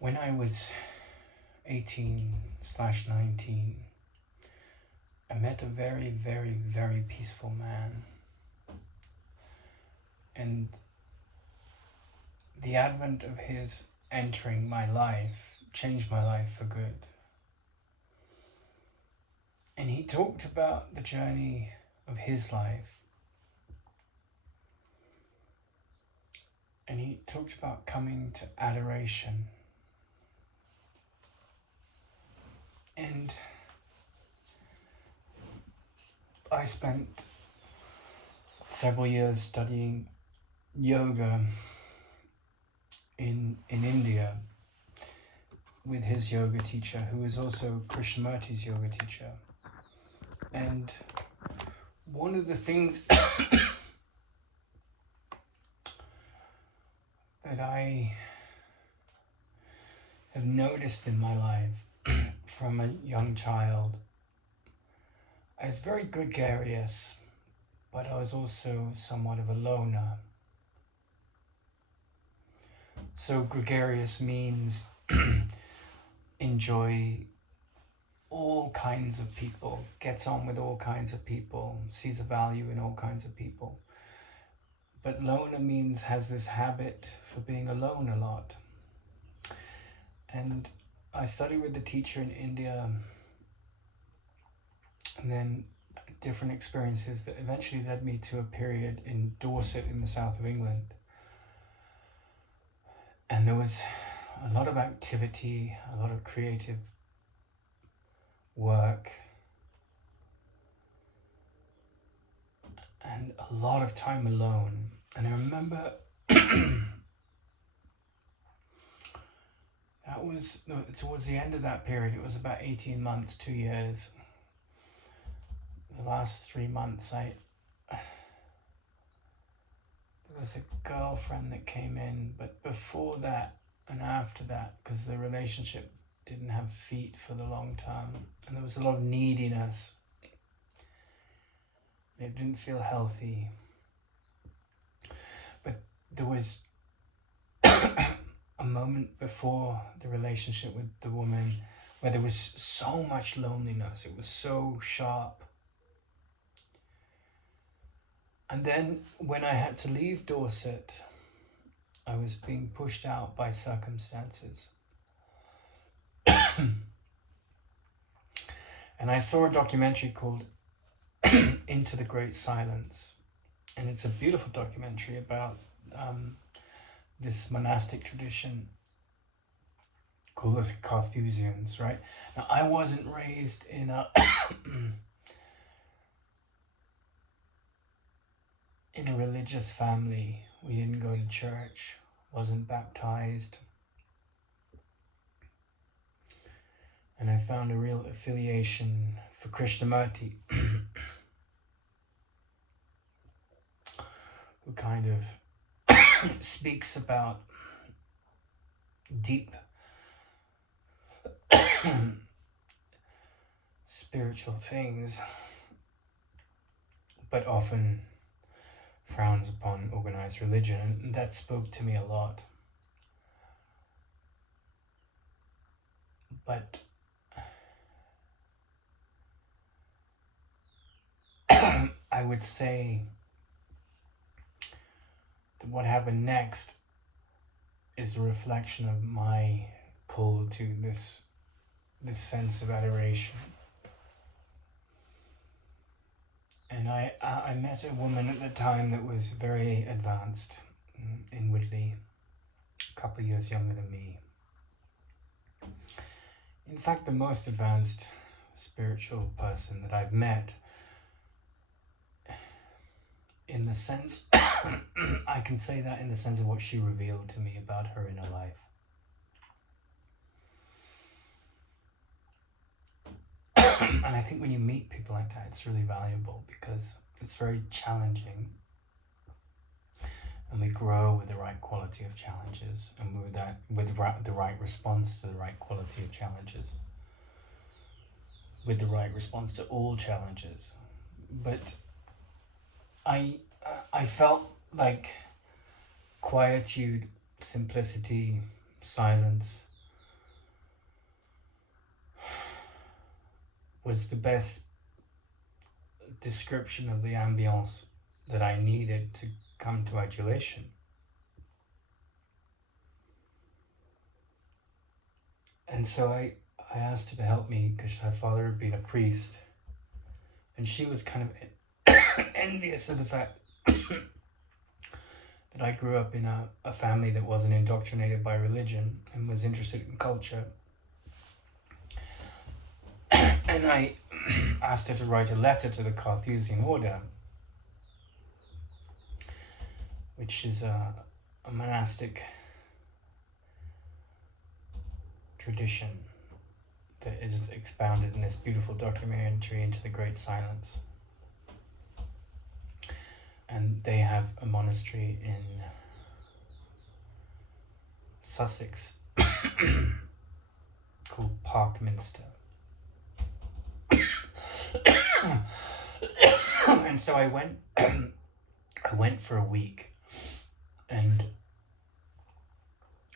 When I was 18/19, I met a very, very, very peaceful man. And the advent of his entering my life changed my life for good. And he talked about the journey of his life. And he talked about coming to adoration. And I spent several years studying yoga in India with his yoga teacher, who is also Krishnamurti's yoga teacher. And one of the things that I have noticed in my life from a young child, I was very gregarious, but I was also somewhat of a loner. So gregarious means enjoy all kinds of people, gets on with all kinds of people, sees a value in all kinds of people. But loner means has this habit for being alone a lot. And I studied with the teacher in India, and then different experiences that eventually led me to a period in Dorset in the south of England. And there was a lot of activity, a lot of creative work, and a lot of time alone. And I remember that was towards the end of that period. It was about 18 months, 2 years. The last 3 months, there was a girlfriend that came in, but before that and after that, because the relationship didn't have feet for the long term, and there was a lot of neediness. It didn't feel healthy. But there was a moment before the relationship with the woman where there was so much loneliness. It was so sharp. And then when I had to leave Dorset, I was being pushed out by circumstances. And I saw a documentary called Into the Great Silence. And it's a beautiful documentary about this monastic tradition called the Carthusians, right? Now, I wasn't raised in a in a religious family. We didn't go to church, wasn't baptized. And I found a real affiliation for Krishnamurti, who kind of speaks about deep spiritual things, but often frowns upon organized religion, and that spoke to me a lot. But I would say that what happened next is a reflection of my pull to this sense of adoration. And I met a woman at the time that was very advanced inwardly, a couple of years younger than me. In fact, the most advanced spiritual person that I've met, in the sense, I can say that in the sense of what she revealed to me about her inner life. And I think when you meet people like that, it's really valuable because it's very challenging. And we grow with the right quality of challenges, and with the right response to the right quality of challenges, with the right response to all challenges. But I felt like quietude, simplicity, silence was the best description of the ambience that I needed to come to Adulation. And so I asked her to help me because her father had been a priest, and she was kind of envious of the fact that I grew up in a family that wasn't indoctrinated by religion and was interested in culture. And I asked her to write a letter to the Carthusian order, which is a monastic tradition that is expounded in this beautiful documentary, Into the Great Silence. And they have a monastery in Sussex called Parkminster. And so I went for a week, and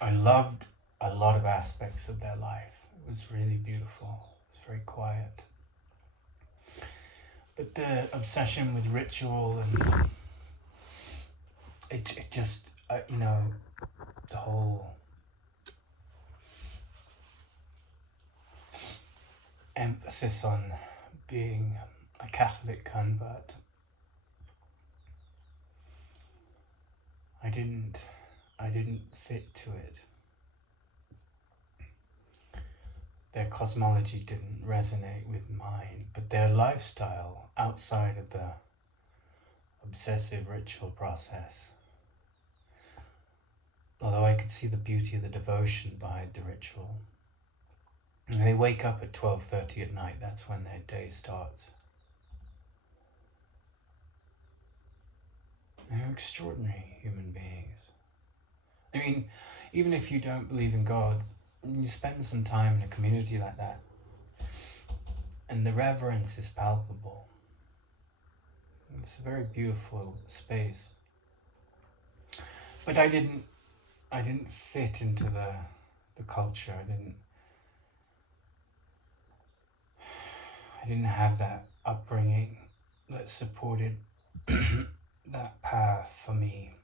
I loved a lot of aspects of their life. It was really beautiful. It was very quiet. But the obsession with ritual and it just, the whole emphasis on being a Catholic convert, I didn't fit to it. Their cosmology didn't resonate with mine, but their lifestyle outside of the obsessive ritual process, although I could see the beauty of the devotion behind the ritual. And they wake up at 12:30 at night. That's when their day starts. They're extraordinary human beings. I mean, even if you don't believe in God, you spend some time in a community like that, and the reverence is palpable. It's a very beautiful space. But I didn't fit into the culture. I didn't have that upbringing that supported that path for me.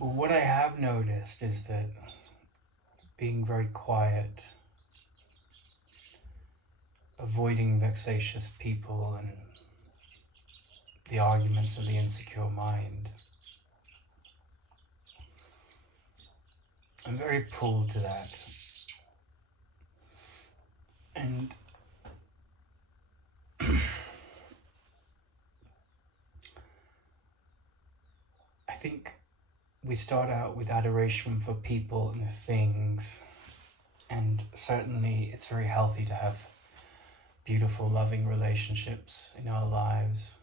But what I have noticed is that being very quiet, avoiding vexatious people and the arguments of the insecure mind, I'm very pulled to that. And I think we start out with adoration for people and things, and certainly it's very healthy to have beautiful, loving relationships in our lives,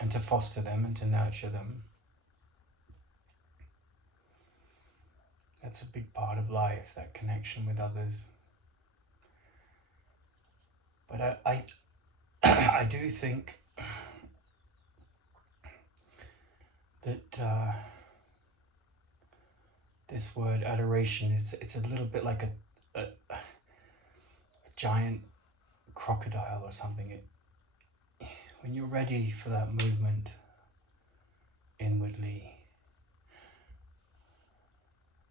and to foster them and to nurture them. That's a big part of life, that connection with others. But I do think that this word adoration, it's a little bit like a giant crocodile or something. When you're ready for that movement inwardly,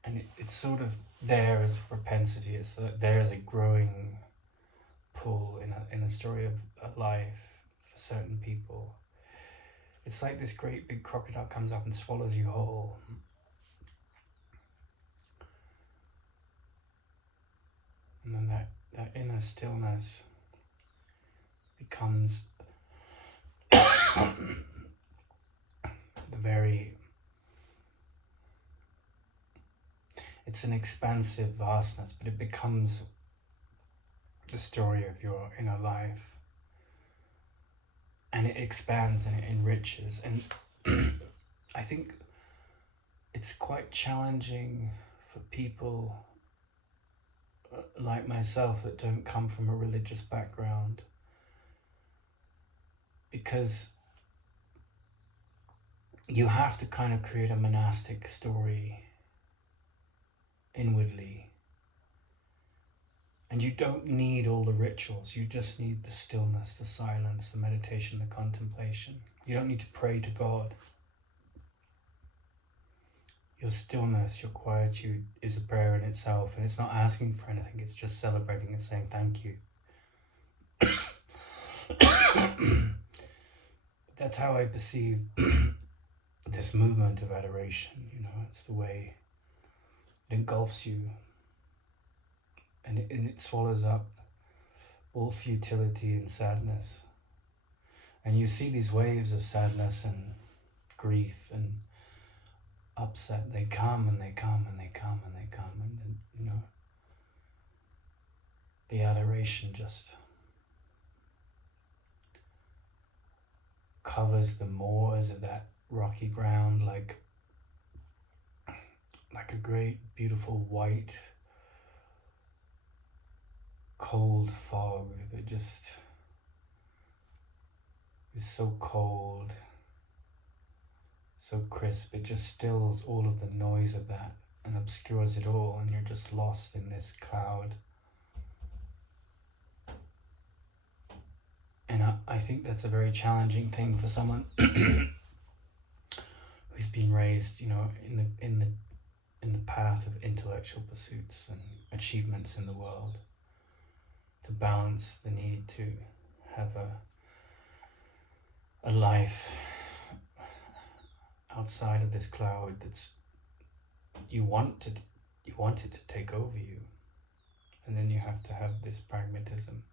and it's sort of there as propensity, it's there as a growing pull in the story of life for certain people. It's like this great big crocodile comes up and swallows you whole. And then that inner stillness becomes it's an expansive vastness, but it becomes the story of your inner life. And it expands and it enriches. And I think it's quite challenging for people like myself that don't come from a religious background, because you have to kind of create a monastic story inwardly. And you don't need all the rituals, you just need the stillness, the silence, the meditation, the contemplation. You don't need to pray to God. Your stillness, your quietude is a prayer in itself, and it's not asking for anything, it's just celebrating and saying thank you. That's how I perceive this movement of adoration. It's the way it engulfs you, and it swallows up all futility and sadness. And you see these waves of sadness and grief and upset. They come and they come and they come and they come, and the adoration just covers the moors of that rocky ground like a great beautiful white cold fog that just is so cold, so crisp. It just stills all of the noise of that and obscures it all, and you're just lost in this cloud. And I think that's a very challenging thing for someone who's been raised, in the path of intellectual pursuits and achievements in the world, to balance the need to have a life outside of this cloud that's you want it to take over you, and then you have to have this pragmatism.